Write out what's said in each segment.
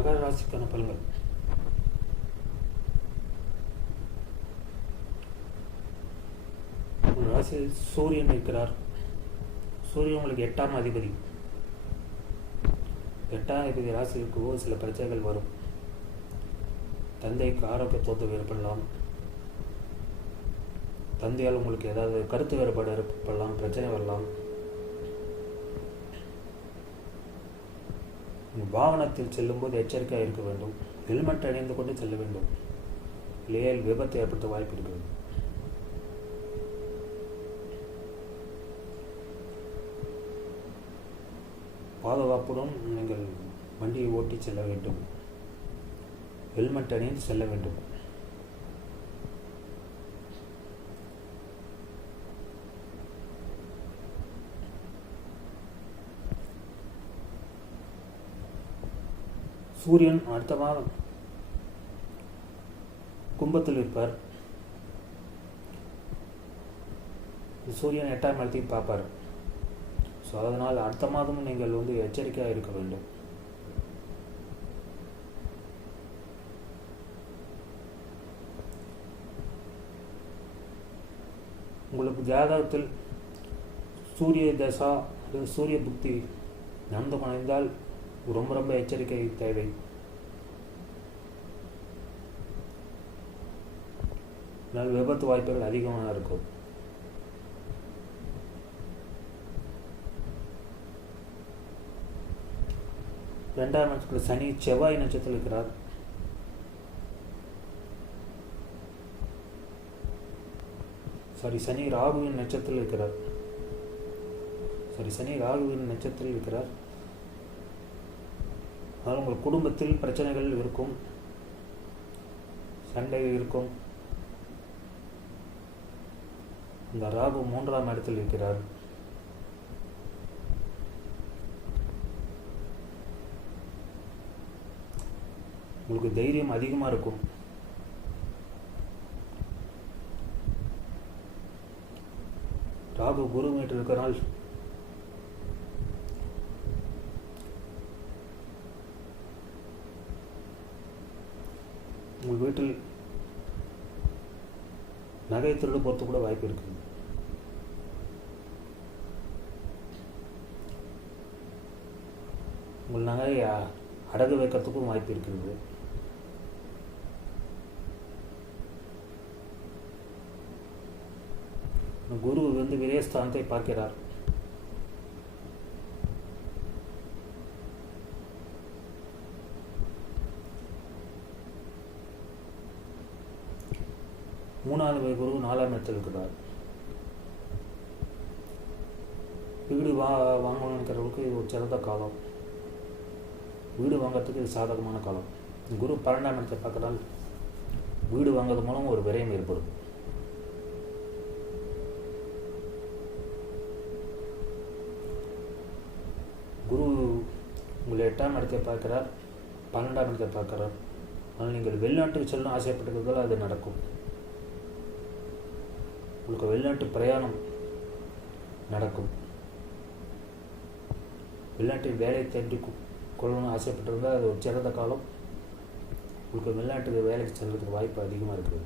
மகர ராசிக்கான பலன்கள். ஒரு ராசியில் சூரியன் இருக்கிறார். சூரியன் உங்களுக்கு 8ஆம் அதிபதி. 8ஆம் அதிபதி ராசிக்கு சில பிரச்சனைகள் வரும். தந்தைக்கு ஆரோக்கிய தொந்தரவு ஏற்படலாம். தந்தையால் உங்களுக்கு ஏதாவது கருத்து வேறுபாடு ஏற்படலாம், பிரச்சனை வரலாம். வாகனத்தில் செல்லும்போது எச்சரிக்கையாக இருக்க வேண்டும். ஹெல்மெட் அணிந்து கொண்டு செல்ல வேண்டும், இல்லையே விபத்து ஏற்படுத்த வாய்ப்பு இருக்கிறது. பாதுகாப்புடன் நீங்கள் வண்டியை ஓட்டி செல்ல வேண்டும். ஹெல்மெட் அணிந்து செல்ல வேண்டும். சூரியன் அடுத்த மாதம் கும்பத்தில் இருப்பார். சூரியன் 8ஆம் இடத்தையும் பார்ப்பார். ஸோ அதனால் அடுத்த மாதமும் நீங்கள் எச்சரிக்கையாக இருக்க வேண்டும். உங்களுக்கு ஜாதகத்தில் சூரிய தசா அல்லது சூரிய புக்தி நடந்து கொண்டால் ரொம்ப ரொம்ப எச்சரிக்கை தேவை. அதனால் விபத்து வாய்ப்புகள் அதிகமாக இருக்கும். இரண்டாம் நட்சத்திரத்தில் சனி செவ்வாய் நட்சத்திரத்தில் இருக்கிறார். சனி ராகுவின் நட்சத்திரத்தில் இருக்கிறார். அதனால் உங்கள் குடும்பத்தில் பிரச்சனைகள் இருக்கும், சண்டை இருக்கும். இந்த ராகு 3ஆம் இடத்தில் இருக்கிறார். உங்களுக்கு தைரியம் அதிகமாக இருக்கும். ராகு குரு மீட்டர் இருக்கிறனால் உங்கள் வீட்டில் நகை திருடு போகிறது கூட வாய்ப்பு இருக்குது. உங்கள் நகையை அடகு வைக்கிறதுக்கும் வாய்ப்பு இருக்கிறது. குரு விரயஸ்தானத்தை பார்க்கிறார். மூணாவது குரு 4ஆம் இடத்தில் இருக்கிறார். வீடு வாங்கணுங்கிறவங்களுக்கு இது ஒரு சிறந்த காலம். வீடு வாங்கிறதுக்கு இது சாதகமான காலம். குரு 12ஆம் இடத்தை பார்க்கறால் வீடு வாங்குறது மூலம் ஒரு விரயம் ஏற்படும். குரு உங்களை 8ஆம் இடத்தை பார்க்கிறார், 12ஆம் இடத்தை பார்க்கிறார். ஆனால் நீங்கள் வெளிநாட்டுக்கு செல்லணும் ஆசைப்பட்டிருக்கிறதால் அது நடக்கும். உங்களுக்கு வெளிநாட்டு பிரயாணம் நடக்கும். வெளிநாட்டில் வேலை தேடி கொள்ளணும்னு ஆசைப்பட்டிருந்தால் அது ஒரு சிறந்த காலம். உங்களுக்கு வெளிநாட்டுக்கு வேலைக்கு செல்றதுக்கு வாய்ப்பு அதிகமாக இருக்குது.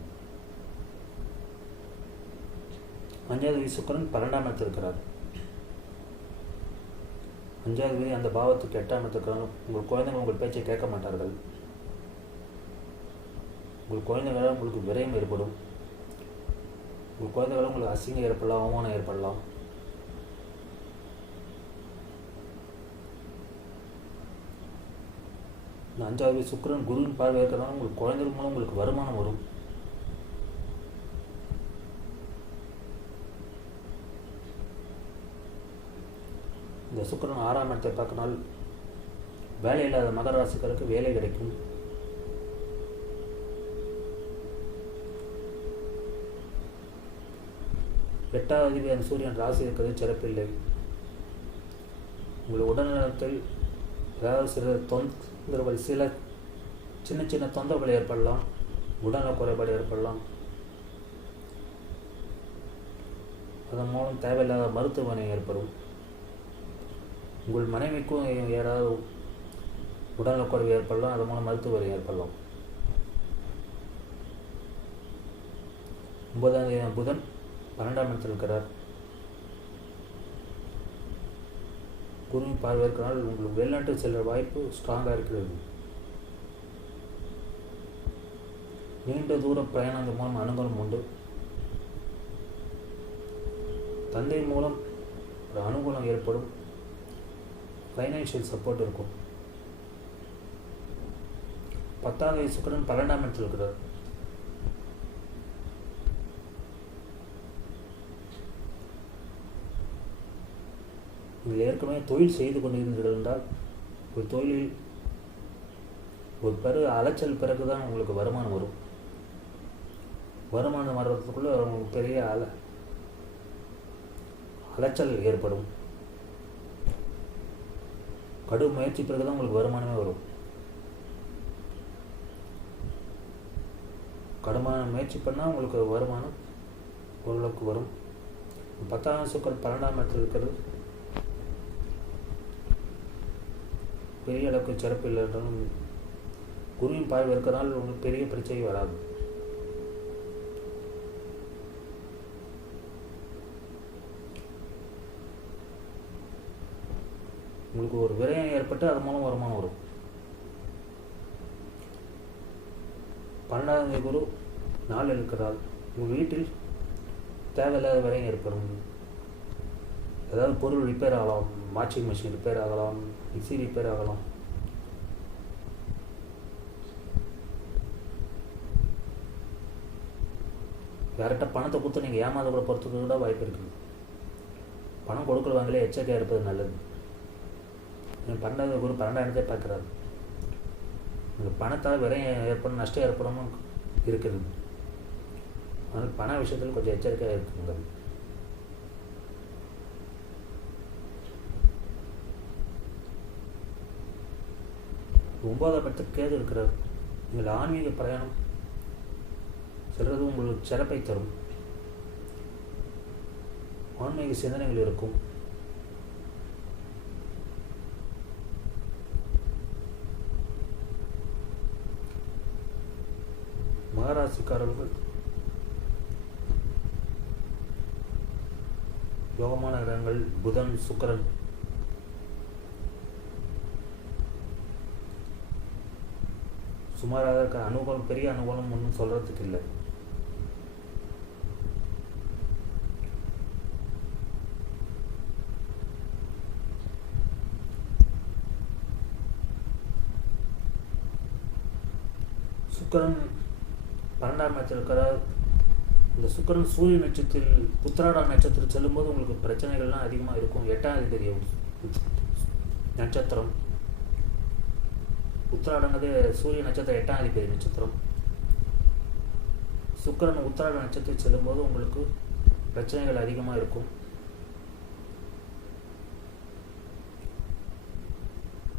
5வது சுக்கிரன் 12ஆம் இடத்தில் இருக்கிறார். 5வது அந்த பாவத்துக்கு 8ஆம் இடத்தில் இருக்கிறாங்க. உங்கள் குழந்தைங்க உங்கள் பேச்சை கேட்க மாட்டார்கள். உங்கள் குழந்தைங்களால் உங்களுக்கு விரயம் ஏற்படும். உங்கள் குழந்தைகளால் உங்களுக்கு அசிங்கம் ஏற்படலாம், அவமானம் ஏற்படலாம். இந்த 5வது சுக்கிரன் குருவின் பார்வை இருக்கிறதுனால உங்களுக்கு குழந்தைகள் மூலம் உங்களுக்கு வருமானம் வரும். இந்த சுக்கிரன் 6ஆம் இடத்தை பார்க்கனால் வேலை இல்லாத மகர ராசிக்காரருக்கு வேலை கிடைக்கும். எட்டாவது அதிபதி அந்த சூரியன் ராசி இருக்கிறது சிறப்பில்லை. உங்கள் உடல்நலத்தில் ஏதாவது சில சின்ன சின்ன தொந்தரவுகள் ஏற்படலாம். உடல்நல குறைபாடு ஏற்படலாம். அதன் மூலம் தேவையில்லாத மருத்துவமனை ஏற்படும். உங்கள் மனைவிக்கும் யாராவது உடல்நலக்குறைவு ஏற்படலாம், அது மூலம் மருத்துவ வலி ஏற்படலாம். 9ஆம் தேதி புதன் 12ஆம் இடத்தில் இருக்கிறார். குருவின் பார்வை இருக்கிறால் உங்களுக்கு வெளிநாட்டு செல்கிற வாய்ப்பு ஸ்ட்ராங்காக இருக்கிறது. நீண்ட தூர பிரயாணங்கள் மூலம் அனுகூலம் உண்டு. தந்தை மூலம் ஒரு அனுகூலம் ஏற்படும். ஃபைனான்ஷியல் சப்போர்ட் இருக்கும். 10ஆம் தேதி சுக்கிரன் 12ஆம் இடத்தில் இருக்கிறார். நீங்கள் ஏற்கனவே தொழில் செய்து கொண்டிருந்தீர்கள் என்றால் ஒரு தொழிலில் ஒரு அலைச்சல் பிறகு தான் உங்களுக்கு வருமானம் வரும். வருமானம் வர்றதுக்குள்ளே உங்களுக்கு பெரிய அலைச்சல் ஏற்படும். கடும் முயற்சி பிறகு தான் உங்களுக்கு வருமானமே வரும். கடுமையான முயற்சி பண்ணால் உங்களுக்கு வருமானம் ஓரளவுக்கு வரும். 10ஆம் சுக்கிரன் 12ஆம் இடத்தில் இருக்கிறது பெரிய அளவுக்கு சிறப்பு இல்லை என்றாலும் குருவின் பார்வை இருக்கிறதால் உங்களுக்கு பெரிய பிரச்சனை வராது. உங்களுக்கு ஒரு விரயம் ஏற்பட்டு அது மூலம் வருமானம் வரும். 12ஆம் தேதி குரு 4 இருக்கிறார். உங்கள் வீட்டில் தேவையில்லாத விரயம் ஏற்படும். ஏதாவது பொருள் ரிப்பேர் ஆகலாம், வாஷிங் மிஷின் ரிப்பேர் ஆகலாம், மிக்சி ரிப்பேர் ஆகலாம். யார்கிட்ட பணத்தை கொடுத்து நீங்கள் ஏமாத கூட பொறுத்துக்கு கூட வாய்ப்பு இருக்குது. பணம் கொடுக்குறவங்களே எச்சரிக்கையாக இருப்பது நல்லது. 12ஆவது குரு 12ஆம் இடத்தை பார்க்குறாரு. இந்த பணத்தால் விரையும் ஏற்படும், நஷ்டம் ஏற்படணும் இருக்குது. அதனால் பண விஷயத்தில் கொஞ்சம் எச்சரிக்கையாக இருக்குங்க. ஒன்பதாம் இடத்துக்கு கேது இருக்கிறார். நீங்கள் ஆன்மீக பிரயாணம் செல்வது உங்களுக்கு சிறப்பை தரும். ஆன்மீக சிந்தனைகள் இருக்கும். மகராசிக்காரர்கள் யோகமான கிரகங்கள் புதன் சுக்கிரன். சுமாராக இருக்க அனுகூலம், பெரிய அனுகூலம் ஒன்றும் சொல்றதுக்கு இல்லை. சுக்கிரன் 12ஆம் இடத்தில் இருக்கிறார். இந்த சுக்கிரன் சூரிய நட்சத்திரத்தில் உத்திராடம் நட்சத்திரம் செல்லும்போது உங்களுக்கு பிரச்சனைகள்லாம் அதிகமாக இருக்கும். 8ஆம் அதிபதி நட்சத்திரம் உத்திராடங்கிறது சூரிய நட்சத்திரம் 8ஆம் அதிபதி நட்சத்திரம். சுக்கிரன் உத்திராட நட்சத்திரம் செல்லும்போது உங்களுக்கு பிரச்சனைகள் அதிகமாக இருக்கும்.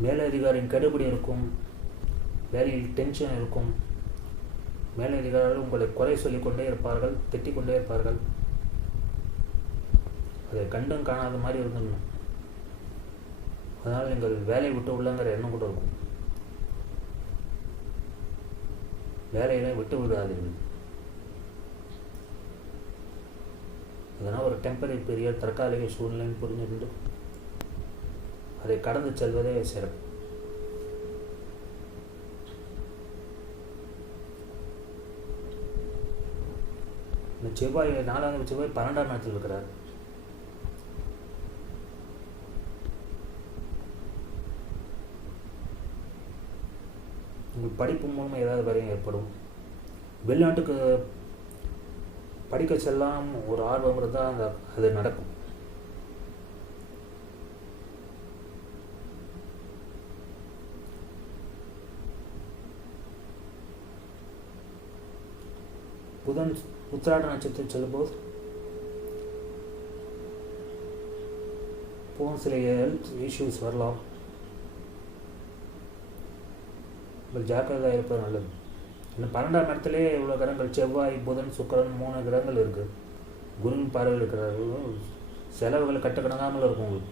மேலதிகாரியின் கெடுபிடி இருக்கும். வேலையில் டென்ஷன் இருக்கும். மேலதிகாரிகள் உங்களை குறை சொல்லிக்கொண்டே இருப்பார்கள், திட்டிக்கொண்டே இருப்பார்கள். அதை கண்டும் காணாத மாதிரி இருந்துடணும். அதனால் நீங்கள் வேலையை விட்டு உள்ளங்கிற எண்ணம் கூட இருக்கும். வேலையில விட்டு விடாதீர்கள். அதனால் ஒரு டெம்பரரி பீரியட், தற்காலிக சூழ்நிலைன்னு புரிஞ்சிருந்து அதை கடந்து செல்வதே சிறப்பு. இந்த செவ்வாய் 4ஆம் செவ்வாய் 12ஆம் இடத்தில் இருக்கிறார். உங்கள் படிப்பு மூலமாக ஏதாவது வரையும் ஏற்படும். வெளிநாட்டுக்கு படிக்க செல்லாம் ஒரு ஆர்வம் இருந்தால் அது நடக்கும். புதன் உத்திராட நட்சத்திரம் செல்லும்போது சில ஹெல்த் இஷ்யூஸ் வரலாம். ஜாக்கிரதையாக இருப்பது நல்லது. இன்னும் 12ஆம் இடத்துல இவ்வளோ கிரகங்கள், செவ்வாய் புதன் சுக்கிரன் 3 கிரகங்கள் இருக்குது. குருவின் பார்வையில் இருக்கிறார்கள். செலவுகள் கட்டுக்கணங்காமல் இருக்கும். உங்களுக்கு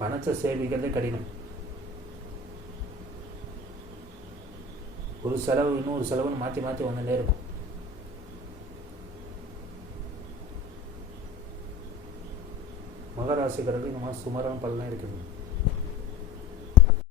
பணத்தை சேமிக்கிறதே கடினம். ஒரு செலவு இன்னொரு செலவுன்னு மாற்றி மாற்றி வந்துட்டே இருக்கும். மகராசிக்காரர்கள் இந்த மாதம் சுமாரான பலனாக இருக்குது.